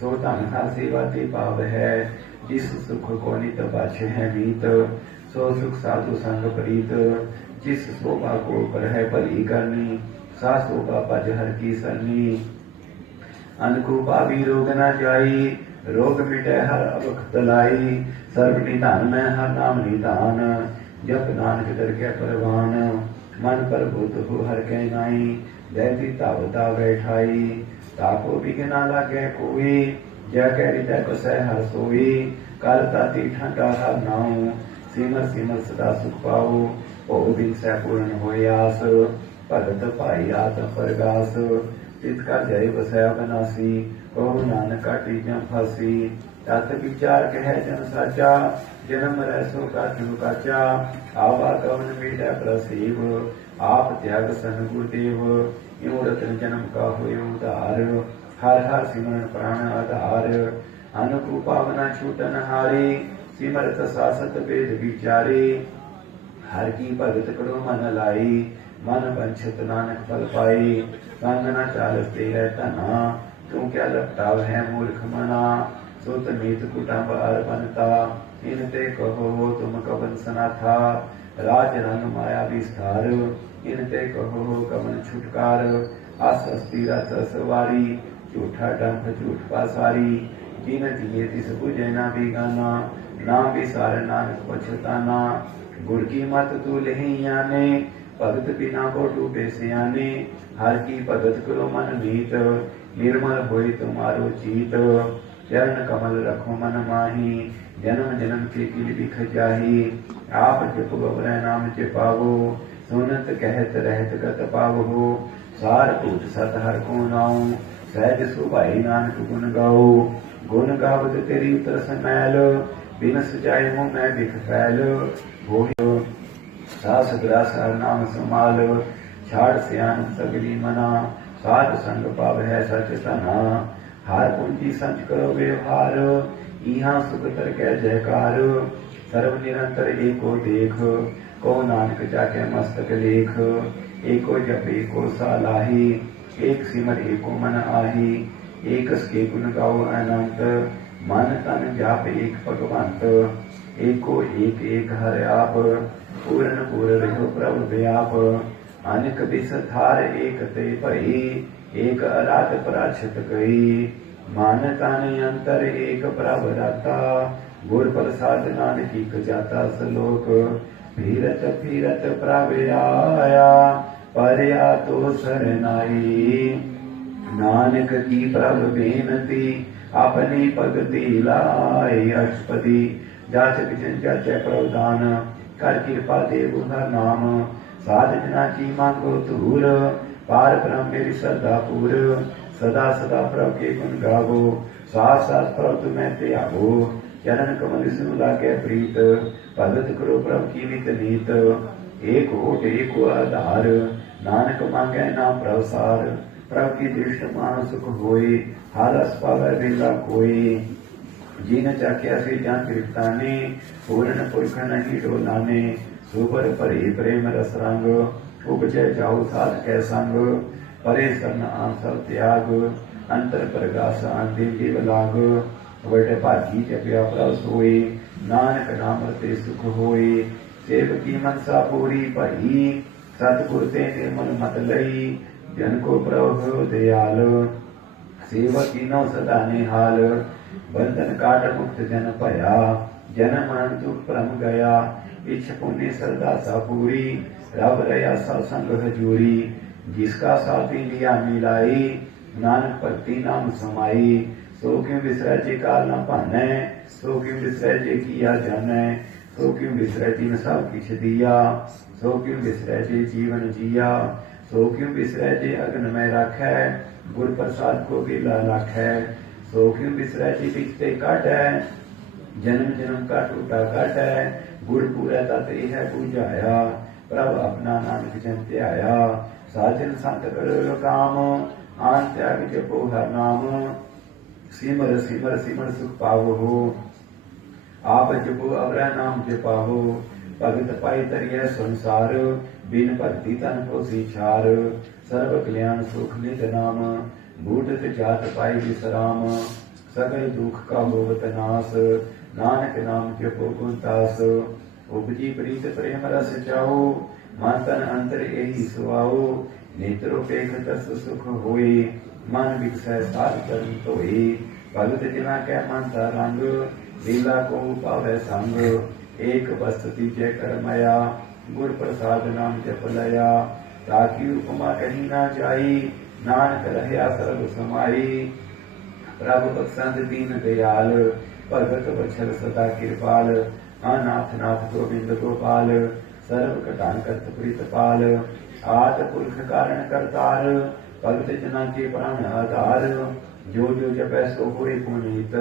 सो तन हर सेवा ते पाव है जिस सुख को नित बाछ है मीत सो सुख साधु संग प्रीत जिस शोभा को कर है भली करनी सा शोभा पज हर की सरनी अनकूपा भी रोग न जाई रोग मिटे हर अवख लाई सर्व निधान में हर नाम निधान जप नानक दर के परवान मन पर भूत हो हर के नाई जैती तावता बैठाई ताको बिघना लागे कोई जय कह हृदय बसै हर सोई कल ताती ठंडा हर नाऊ सिमर सिमर सदा सुख पाओ ओ दिन सै पूर्ण होय आस भगत पाई आत्म परगास चित का जय बसै अविनाशी ओ नानक काटी जम फासी तत विचार कह जन साचा जन्म रैसो काचू काचा आवा कवन मीठा प्रसीव आप त्याग सन गुरुदेव यूं रतन जन्म का हुए उधार हर हर सिमरन प्राण आधार अनुकूप पावना छूटन हारे सिमरत सासत वेद विचारे हर की भगत करो मन लाई मन वंचित नानक फल पाई संग न चालस तेरे तना तू क्या लपटाव है मूर्ख मना सुत मीत कुटुंब अर्पणता इन ते कहो तुम कवन सना था राज रंग माया विस्तार इन ते कहो कवन छुटकार अस अस्थिर सवारी झूठा डंभ झूठ पासारी जिन दिए तिस बुझे ना बिगाना ना विसार नानक पछताना गुर की मत तू लहिया ने भगत बिना को डूबे सियाने हर की भगत करो मन मीत निर्मल होई तुम्हारो चीत चरण कमल रखो मन माही जन्म जन्म के किल बिख जाही आप जप गवरै नाम चिपावो सुनत कहत रहत गत पावो सार भूत सत हर को नाऊ सहज सुभाई नानक गुण गाओ गुण गावत तेरी उतर समैल बिन सजाए मुँह मैं बिख फैल हो सास ग्रास हर नाम समाल छाड़ सियान सगली मना साध संग पाव है सच तना हार पूंजी संच करो व्यवहार इहा सुख तर कै जयकार सर्व निरंतर एको देख को नानक जाके मस्तक लेख एको जप एको सालाही एक सिमर एको मन आही एक के गुण गाओ अनंत मन तन जाप एक भगवंत एको एक एक हर आप पूर्ण पूर रहो प्रभु व्याप अनेक बिस थार एक ते भई एक अराध पराछत गई मान तन अंतर एक प्रभ राता गुर प्रसाद नानकी जाता सलोक फिरत फिरत प्रभ आया परया तो सरनाई नानक की प्रभ बेनती अपनी भगति लाई अष्टपदी जाचक जन जाचै प्रवदान कर कृपा देव हर नाम साध जना की मांगो दूर पार ब्रह्म मेरी श्रद्धा पूर सदा सदा प्रभु के गुण गावो साथ साथ प्रभु तुम्हें त्यागो चरण कमल सुन लागे प्रीत भगत करो प्रभु की नित नीत एक ओट एक आधार नानक मांगे नाम प्रसार प्रभु की दृष्ट मान सुख होए हर अस पावे बेला कोई जिन चाख्या से जा तृप्ताने पूर्ण पुरख नहीं डोलाने सुबर परे प्रेम रस रंग उपजय जाऊ साध कै संग परे सन आंसर त्याग अंतर प्रगास आंदे जीव लाग वट भागी जप्या प्रभ सोए नानक नाम ते सुख होए सेवकी मनसा पूरी भई सतगुर ते निर्मल मत लई जन को प्रभु दयाल सेवक कीनो सदा निहाल बंधन काट मुक्त जन भया जन मरण दुख परम गया इच्छ पुण्य श्रद्धा सा पूरी रब रया सत्संग हजूरी जिसका साथी लिया मिलाई नानक भक्ति नाम समाई सो क्यों बिसरै जे काल न भानै सो क्यों बिसरै जे किया जानै सो क्यों बिसरै जिन सब किछ दिया सो क्यों बिसरै जे जीवन जिया सो क्यों बिसरै जे अग्न में राखै गुर प्रसाद को गिला राखै सो क्यों बिसरै जे बिचते काटै जन्म जन्म का टूटा काटै गुर पूरा तत यह बुझाया प्रभ अपना नानक जन ध्याया साजन संत करो काम आन त्याग जपो हर नाम सिमर सिमर सिमर सुख पावो हो आप जपो अवरा नाम जपावो भगत पाई तरिय संसार बिन भक्ति तन को सीछार सर्व कल्याण सुख नित नाम बूढ़ जात पाई विश्राम सगल दुख का होवत नाश नानक नाम जपो गुणदास उपजी प्रीत प्रेम रस जाओ मन तन अंतर यही सुआओ नेत्रो पेख तस सुख होए मन विकसै साध कर्म धोए भगत जिना कै मन ता रंग लीला को पावै संग एक वस्तु जय करमया गुर प्रसाद नाम जप लया ताकि उपमा कहीं ना जाई नानक रहया सर्व समाई प्रभु बख्शंद दीन दयाल भगत बछल सदा कृपाल अनाथ नाथ गोविंद गोपाल सर्व कटान करत प्रीतपाल आद पुरख कारण करतार भगत जना के प्राण आधार जो जो जपै सो होए पुनीत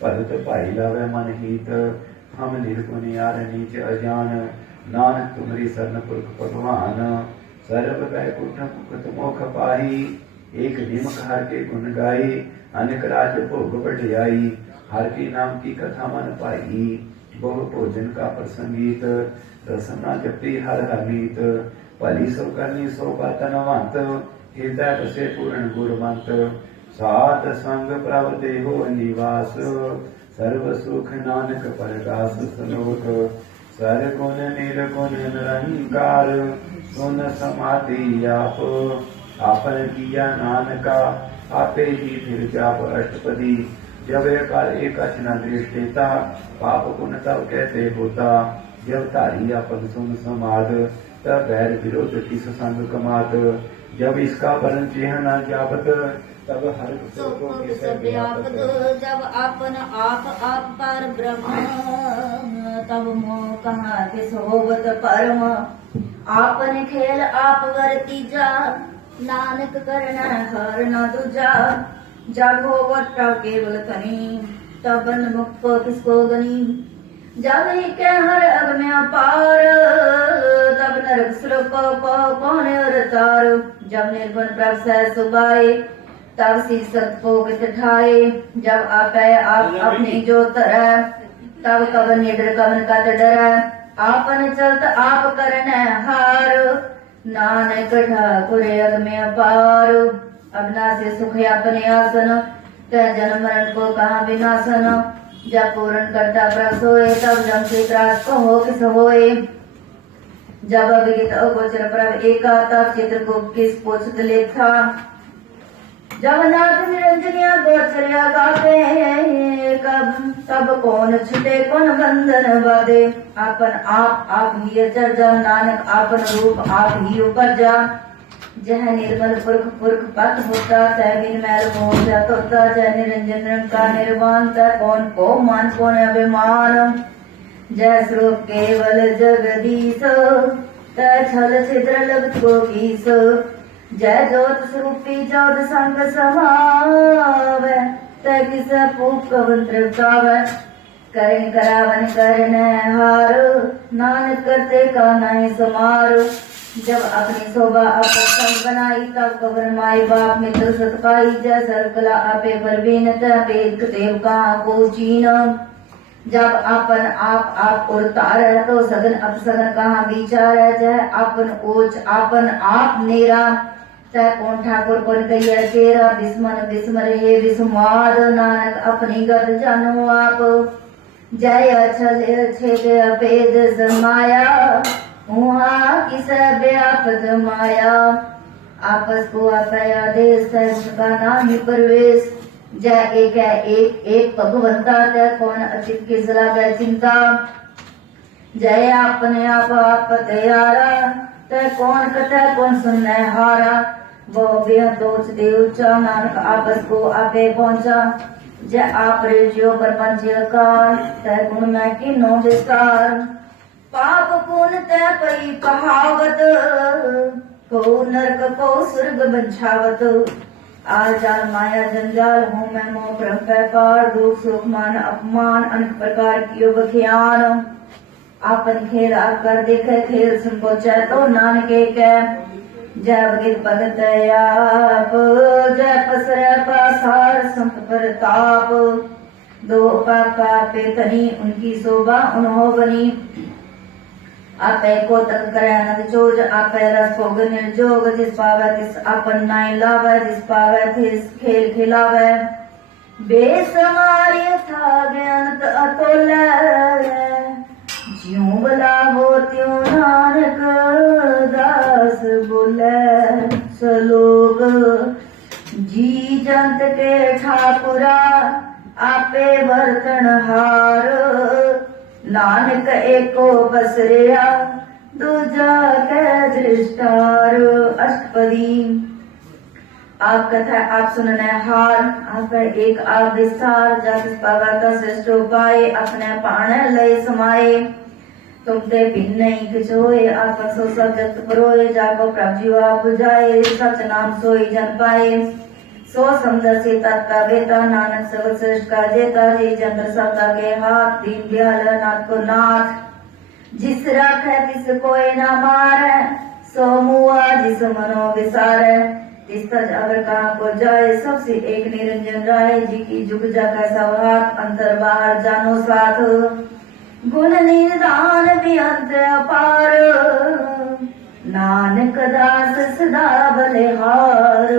भगत भाई लावै मन हीत हम निर्गुण यार नीच अजान नानक तुमरी शरण पुरख भगवान सर्व बैकुंठ मुक्त मोख पाही एक निमक हर के गुण गाई अनेक राज भोग बढ़ियाई हर के नाम की कथा मन पाई बहु भोजन का प्रसंगीत रसना जपती हर हमीत भली सो करनी सो बातनवंत हृदय बसे पूर्ण गुरमंत सात संग प्रभ देहो निवास सर्व सुख नानक परगास सलोक सर गुण निर्गुण निरंकार सुन समाधि आप आपन किया नानका आपे ही फिर जाप अष्टपदी जब काल एक न दृष्टिता पाप पुन तब कहते होता जब तारी अपन सुन समाद तब बैर विरोध किस संग कमात जब इसका वर्ण चेह न जापत तब हर को किस व्यापत जब आपन आप पर ब्रह्म तब मोह कहाँ किस होवत परम आपन खेल आप वर्तीजा नानक करना हर न दूजा जब होवत तब केवल तनी तब बंध मुक्त को किसको गनी जब ही के हर अग में अपार तब नरक श्लोक कौन और तार जब निर्गुण प्रभ सह सुबाए तब शीर्षक को किस ठाए जब आपे आप अपनी जो तरह तब कवन निडर कवन का डर आपन चलत आप करने हार नानक ठाकुर अग में अपार अविनाशी सुख अपने आसन तय जन्म मरण को कहा विनाशन जब पूर्ण करता प्रभ सोए तब जम से त्रास को हो किस होए जब अभिगित अगोचर प्रभ एका तब चित्र को किस पोषित लेखा जब नाथ निरंजनिया गोचरिया गाते कब तब कौन छुटे कौन बंधन बाधे आपन आप ही चर्चा नानक आपन रूप आप ही ऊपर जा जह निर्मल पुरख पुरख पथ होता तह बिन मैल मोह जाता जह निरंजन का निर्वाण तह कौन को मान कौन अभिमान जय स्वरूप केवल जगदीश तह छल छिद्र लग को कीस जय जोत स्वरूपी जोत संग समाव तह किस पूप कवन तृप्ताव करण करावन करन हार नानक करते का नहीं समार जब अपनी शोभा अपन संग बनाई तब कबर माई बाप मित्र सत पाई। जय सर्कला आपे परवीन तेज देव कहाँ को चीन। जब अपन आप उड़तार तो सगन अपसगन कहाँ विचार। जय अपन ओच अपन आप नेरा तय कौन ठाकुर पर गैया चेरा। बिस्मन बिस्मर हे विस्माद नानक अपनी गत जानो आप। जय छल छेद भेद समाया वहाँ किस व्यापक माया। आपस को अपया देश का नाम ही प्रवेश। जय एक है एक भगवंता तय कौन अचित की सलाह चिंता। जय अपने आप तैयारा तय कौन कथा कौन सुनने हारा। वो बेहद दोष दे उच्चा नानक आपस को आपे पहुंचा। जय आप रेजियो प्रपंच कार तय गुण में की नो विस्तार। पाप पुण्य तय पई कहावत को नरक को स्वर्ग बंछावत। आल जाल माया जंजाल हूँ मैं मोह भ्रम व्यापार। दुख सुख मान अपमान अनेक प्रकार की बखियान। आपन खेल आकर देखे खेल सुन पहुंचे तो नानक कह। जय भगत भगत आप जय पसर पासार संत प्रताप। दो पापा पे तनी उनकी शोभा उन्हों बनी। आपे को तक करे अनंत चोज आपे रस भोग निर्जोग। जिस पावे तिस अपन नाई लावे जिस पावे तिस खेल खिलावे। बेसमारी था अनंत अतुल ज्यों भला हो त्यों नानक दास बोले। सलोग जी जंत के ठाकुरा आपे बर्तन हार। नानक एको बसरिया दूजा के दृष्टार। अष्टपदी आप कथा आप सुनने हार आपका एक आप विस्तार। जाति पावा का श्रेष्ठ उपाय अपने पाण लय समाये। तुम ते भिन्न नहीं किचोए आप सो सब जगत परोए। जाको प्रभु जीव आप बुझाए सच नाम सोई जन पाए। सो समझ से तत्का बेता नानक सब श्रेष्ठ का जेता। जी चंद्र सत्ता के हाथ दीन दयाल नाथ को नाथ। जिस राखे तिस कोई न मारे सो मुआ जिस मनो विसारे। तिस तज अगर कहाँ को जाए सबसे एक निरंजन राय। जी की जुग जाका सब हाथ अंतर बाहर जानो साथ। गुण निदान बेअंत अपार नानक दास सदा बलिहार।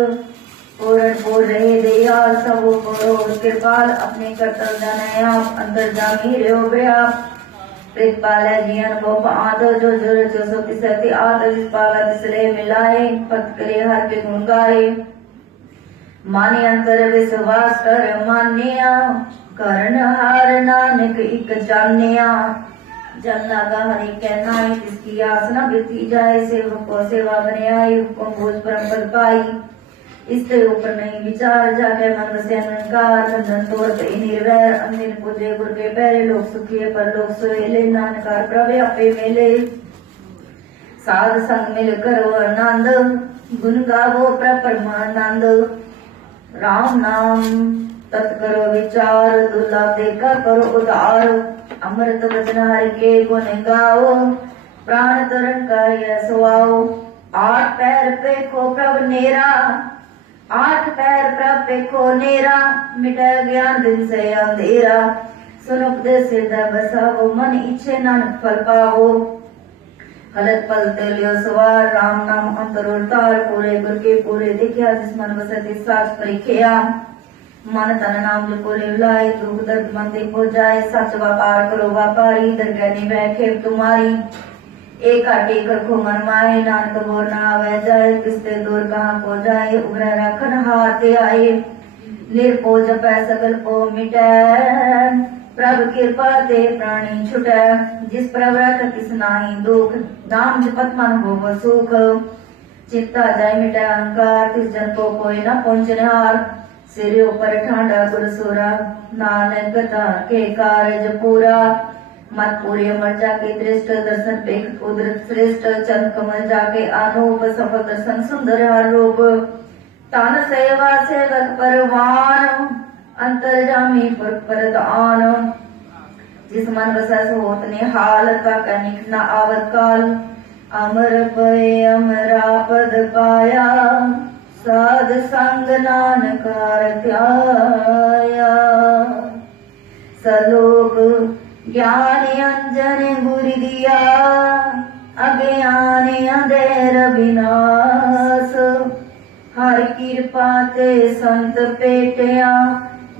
पूर्ण पूर्ण रहे दयाल सब परो कृपाल। अपने कर्तव्य जाने आप अंतर जामी रहो व्याप। प्रीतपाल है जी अनुभव आद जो जुर जो सो पिसती आद। जिस पागा तिसले मिलाए भक्त करे हर के गुण गाए। माने अंतर विश्वास कर मान्या करण हार नानक इक जान्या। जन लगा हरि के नाई जिसकी आसना बीती जाए। सेवक को सेवा बने आई हुक्म बोझ परम पद पाई। इससे ऊपर नहीं विचार जाके मन से अहंकार। बंधन तोड़ पे निर्वैर अंदिन पूजे गुरु के पैरे। लोग सुखी पर लोग सोएले नानकार प्रभु आपे मेले। साध संग मिल करो आनंद गुण गावो परमानंद। राम नाम तत् करो विचार दुर्लभ देखा करो उदार। अमृत वचन हरि के गुण गाओ प्राण तरन का यह सुआओ। आठ पैर पे खो प्रभु नेरा आठ पैर प्रभु पे खो नेरा। मिटा ज्ञान दिन से अंधेरा सुन उपदेश हृदय बसाओ। मन इच्छे नानक फल पाओ। हलत पल तेलियो सवार राम नाम अंतर तार। पूरे गुर के पूरे दिखया जिस मन बसति साच परिख्या। मन तन नाम को लाए दुख दर्द मन देखो जाए। सच व्यापार करो व्यापारी दरगहनी बैठे तुम्हारी। एक आटे कर खो मन माए नानक बोर ना आवे जाए। किसते दूर कहाँ को जाए उग्र रखन हाथे आए। निर्पो जपै सकल को मिटै प्रभु कृपा ते प्राणी छुटै। जिस प्रभु रख तिस नाहि दुख नाम जपत मन हो सुख। चित्ता जाय मिटै अहंकार तिस जन को कोई न पहुंचनिहार। सिर ऊपर ठांडा गुरसुरा नानक के कार्य पूरा। मत पूरे अमर जाके दृष्ट दर्शन पे उदर श्रेष्ठ चंद कमल जाके अनूप सफल दर्शन सुंदर हर रूप। तान सेवा सेवक परवान अंतर्जामी परदान। जिस मन बसा होत ने हाल का कनिक न आवत काल। अमर पए अमरा पद पाया, साध संग नानकार ध्याया। सलोक ज्ञान अंजन गुर दिया, अज्ञान अंधेर विनाश। हर कृपा ते संत पेटिया,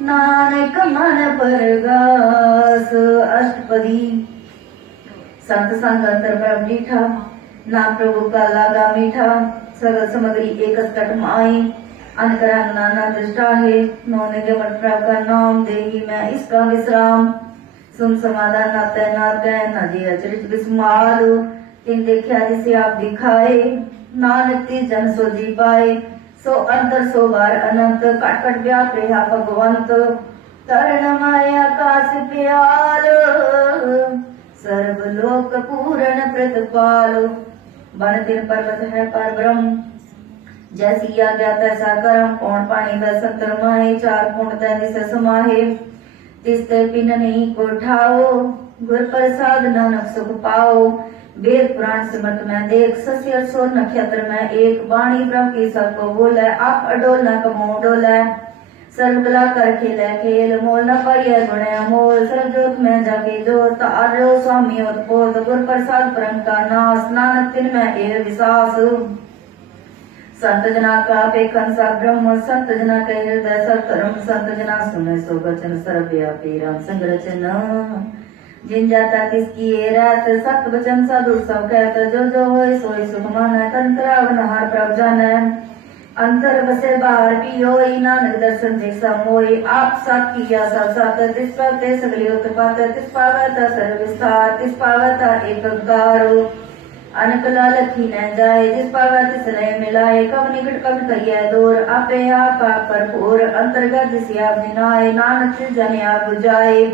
नानक मन परगास। अष्टपदी। संत संग अंतर प्रभ डीठा, नाम प्रभु का लागा मीठा। सगल सामग्री एक कट माई, अनकरंग नाना दृष्टा है। नौ निगमन प्रभ का नाम देही मैं इसका विश्राम। सुन समाधान ना तैना गए न जी अचरित विस्मार। तीन देखा जिसे आप दिखाए, नानक ती जन सो जी पाए। सो अंतर सो बार अनंत, कट कट व्याप रहा भगवंत। तरण माया आकाश प्याल, सर्वलोक पूर्ण प्रतिपाल। बन तीन पर्वत है पर ब्रह्म, जैसी आज्ञा तैसा करम। पौन पानी दस सत्तर माहे, चार पूर्ण तैतीस समाहे। तिस्ते पिन नहीं को ठाओ, गुर प्रसाद नानक सुख पाओ। वेद पुराण सिमरत में देख, सस्य सोर नक्षत्र में एक। वाणी ब्रह्म की सबको बोले, आप अडोल न कमो डोले। सर्वकला कर खेले खेल, मोल न पाइए गुणे मोल। सर्वजोत में जाके जोत, आर्यो स्वामी उत्पोत। गुर प्रसाद परम का नाश, नानक तिन में ए विश्वास। संत जना का पेखन सा ब्रह्म, संत जना के हृदय सब धर्म। संत जना सुने सो वचन, सर्वव्यापी राम संग रचन। जिन जाता किसकी ये रात, सत वचन साधु सब कहत। जो जो होए सोए सुख माना, तंत्र अवनहार प्रभ जाना। अंतर बसे बाहर भी होई, नानक दर्शन देखा मोई। आप साथ किया सब साथ, तिस पावते सगली उत्पात। तिस पावता सर्व विस्तार, तिस पावता एक गारो। अनकला लखी न जाए, जिस पावा तिस लय मिलाए। कब निकट कब कहिए दूर, आपे आप भरपूर। अंतर्गत जिस आप जिनाए, नानक तिस जन आप बुझाए।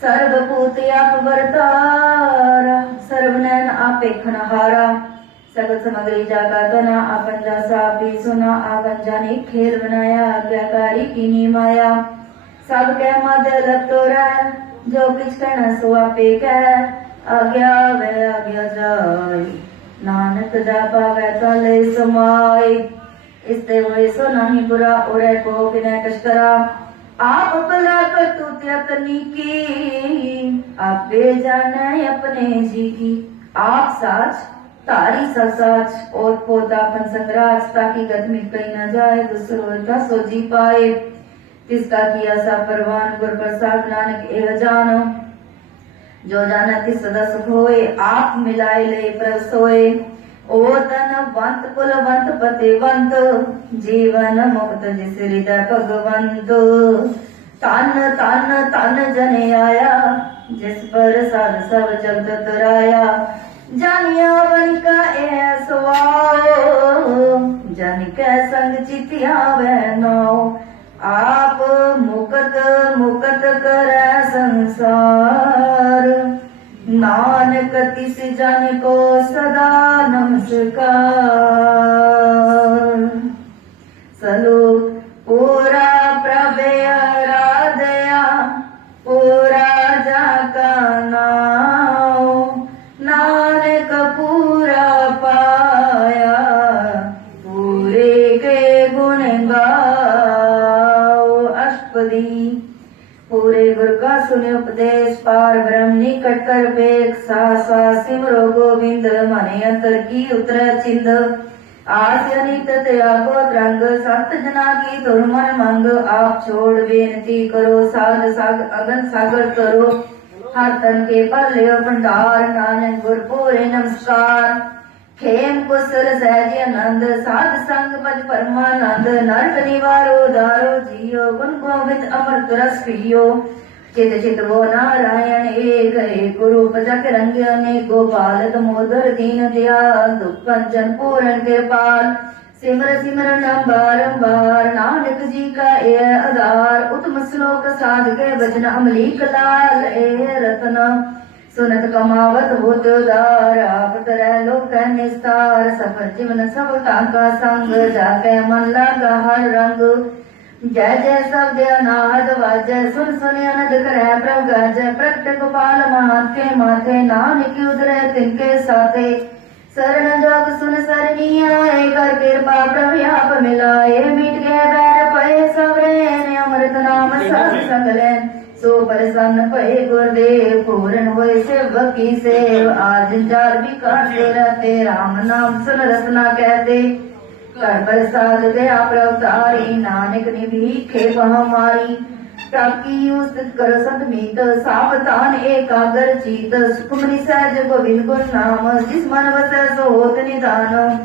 सर्वभूत आप वर्तारा, सर्वनयन आपे खनहारा। सगल सामग्री जागा तना, आपन जासा भी सुना। आपन जाने खेल बनाया, आज्ञाकारी कीनी माया। सब के मध्य लगतो रह, जो किछ कहना सो आपे कह। आज्ञा वे आज्ञा जाय, नानक जा पावे तले समाय। इसते हुए सो नहीं बुरा, उरे को बिना कश करा। आप भला कर तू त्यकनी की, आप बे जाने अपने जी की। आप साच तारी सब साच, और पोता अपन संगराज। ताकि गत मिट कहीं न जाए, दूसरों का सो जी पाए। तिसका किया सा परवान, गुर प्रसाद नानक एह जानो। जो जाना तिस सदा सुख होए, आप मिलाए ले प्रभ सोए। ओ तन वंत कुलवंत पतिवंत, जीवन मुक्त जिस हृदय भगवंत। तन तन तन जन आया, जिस पर साध सब जगत तराया। जानिया बन का ए सवाओ, जन के संग चितिया बहनाओ। आप मुकत मुकत कर संसार, नानक तिस जन को सदा नमस्कार। सलोक पूरा प्रभे आराधया, पूरा जाका नाओ। नानक पूरा पाया, पूरे के गुण गाओ। अष्टपदी। पूरे गुर का सुने उपदेश, पार ब्रह्म निकट कर बेख। सा सिमरो गोविंद, मने अंतर की उतर चिंद। आस अनित त्यागो रंग, सत जना की तुर मन मंग। आप छोड़ बेनती करो, साध साग अगन सागर करो। हर तन के पल्ले भंडार, नानक गुर पूरे नमस्कार। खेम कुशल सहज आनंद, साध संग पद परमानंद। नरक निवारो दारो जियो, गुण गोविंद अमृत रस पियो। चित चित वो नारायण एक रूप, जग रंग अनेक। गोपाल दामोदर दीन दयाल, दुख कंचन पूर्ण कृपाल। सिमर सिमरन बारंबार, नानक जी का ये आधार। उत्तम श्लोक साध के भजन, अमलीक लाल ए रतन। सुनत कमावत होत उदार, आप तरह लोक निस्तार। सफल जीवन सफलता का संग, जाके मन लागा हर रंग। जय जय शब्द अनाहद वाजय, सुन सुन अनद करे प्रभ गाजय। प्रकट गोपाल महान के माथे, नानक उदरे तिनके साथे। शरण जोग सुन सरनी आए, कर कृपा प्रभु आप मिलाए। मिट गए बैर पए सबरेन, अमृत नाम सब सकलेन। सो प्रसन्न पए गुरुदेव, पूर्ण होए सेवक की सेव। आज जाल भी काटे रहते, राम नाम सुन रसना कहते। कर प्रसाद दया प्रवतारी, नानक ने भीखे हमारी। ताकि उस्तित कर सतमीत, सावधान एकाग्र चीत। सुखमनी सहज गोविंद गुण नाम, जिस मन बसै सो होत निधान।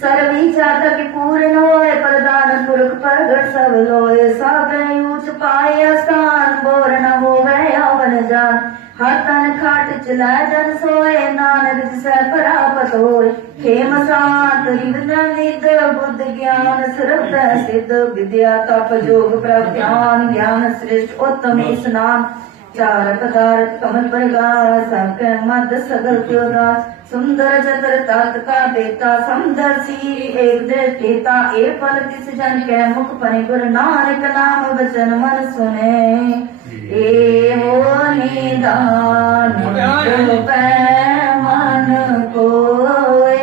सर्व इच्छा तक पूर्ण होए, प्रदान पुरख प्रगट सब लोए। सागै ऊंच पाए स्थान, बोर न होवे यौवन जान। हर तन खाट चलै जन सोए, नानक जिसै प्राप्त होए। खेम शांत रिवजन निध, बुद्ध ज्ञान श्रद्धा सिद्ध। विद्या तप जोग प्रभ ध्यान, ज्ञान श्रेष्ठ उत्तम स्नान। चार पदार्थ कमल प्रगास, सबके मद सगल त्योदास। सुंदर चतर तात का बेटा, समदर्शी एक दृष्टिता। ए फल तिस जन के मुख पने, गुरु नानक नाम वचन मन सुने। ए हो निदान जो पै मन कोय,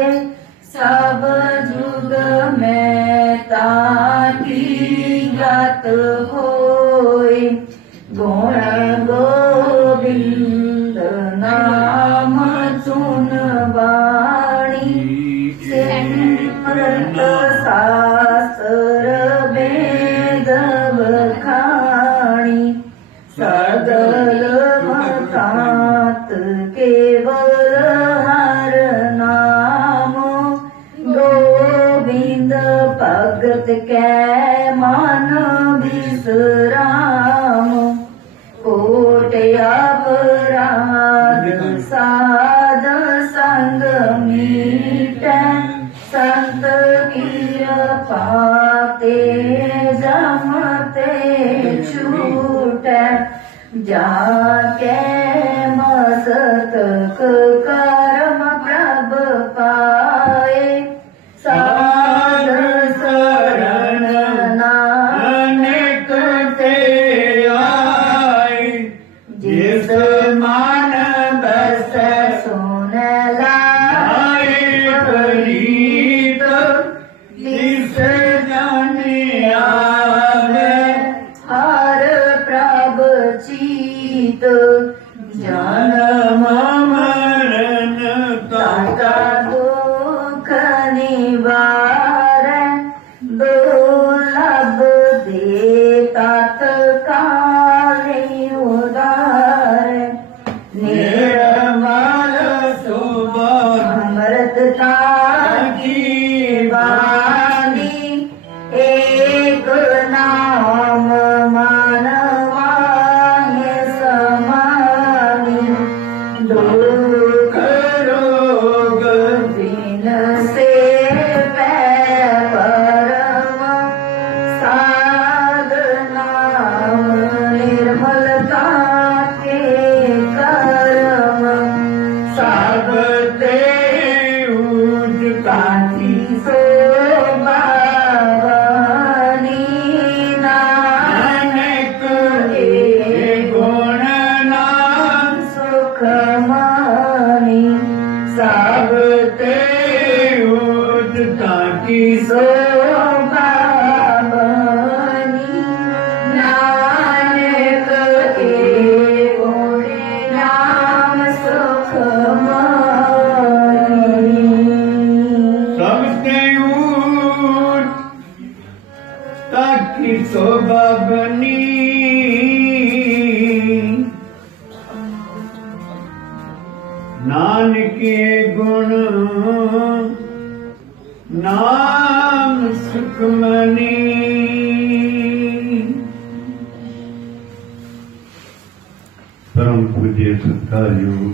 सब जुग में ताकी गत होय। गुण गोविंद नाम सुन वाणी, सिमरत शास्त्र वेद बखाणी। सगल मतात केवल हर नाम, गोविंद भगत कै मन विश्राम। कोट अपराध साध संग मीटै, संत कृपा ते जमते छूटै। जाके मस्तक कर्म प्रभ पाए, साध शरण नानक ते आए। जिस मन बसै सुन लाए प्रीत, तिस जन आवे हर प्रभ चीत। जन्म मरण ताका दुख निवारै, दुर्लभ दे तत्काल उदारै। निर्मल सुबह अमृतता की वाणी, एक नाम मानवाय समानी। दुख रोग दिन से परम, साधना निर्मलता के कर्म। सब ते कांति शोभा बनी, नानक ए गुण नाम सुख मानी। सब ते कांति शोभा बनी, नानक ए गुण नाम सुख मानी। सबसे ऊट ताकि शोभा बनी, नानक के गुण नाम सुखमनी। परम पूज्य सत्कार योग